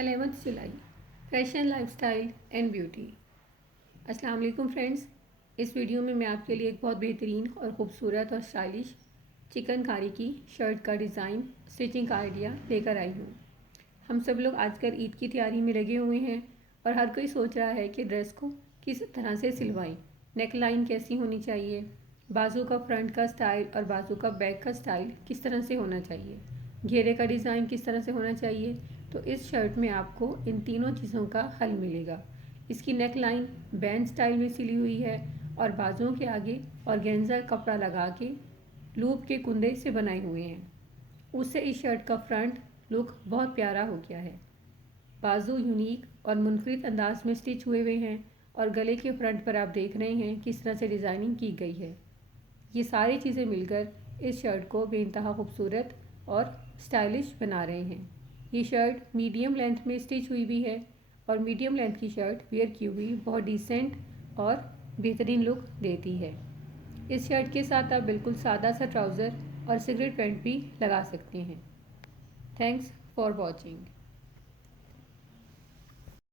11th July fashion lifestyle and beauty. अस्सलाम वालेकुम friends, इस वीडियो में मैं आपके लिए एक बहुत बेहतरीन और ख़ूबसूरत और स्टाइलिश चिकनकारी की शर्ट का डिज़ाइन स्टिचिंग का आइडिया लेकर आई हूँ। हम सब लोग आजकल ईद की तैयारी में लगे हुए हैं और हर कोई सोच रहा है कि ड्रेस को किस तरह से सिलवाएं, नेक लाइन कैसी होनी चाहिए, बाजू का फ्रंट का स्टाइल और बाजू का बैक का स्टाइल किस तरह से होना चाहिए, घेरे का डिज़ाइन किस तरह से होना चाहिए। तो इस शर्ट में आपको इन तीनों चीज़ों का हल मिलेगा। इसकी नेक लाइन बैंड स्टाइल में सिली हुई है और बाजुओं के आगे ऑर्गेन्जा कपड़ा लगा के लूप के कुंदे से बनाए हुए हैं। उससे इस शर्ट का फ्रंट लुक बहुत प्यारा हो गया है। बाजू यूनिक और मुनफरिद अंदाज में स्टिच हुए हुए हैं और गले के फ्रंट पर आप देख रहे हैं किस तरह से डिज़ाइनिंग की गई है। ये सारी चीज़ें मिलकर इस शर्ट को बेइंतहा खूबसूरत और स्टाइलिश बना रहे हैं। ये शर्ट मीडियम लेंथ में स्टिच हुई भी है और मीडियम लेंथ की शर्ट वेयर की हुई बहुत डिसेंट और बेहतरीन लुक देती है। इस शर्ट के साथ आप बिल्कुल सादा सा ट्राउज़र और सिगरेट पैंट भी लगा सकते हैं। Thanks for watching.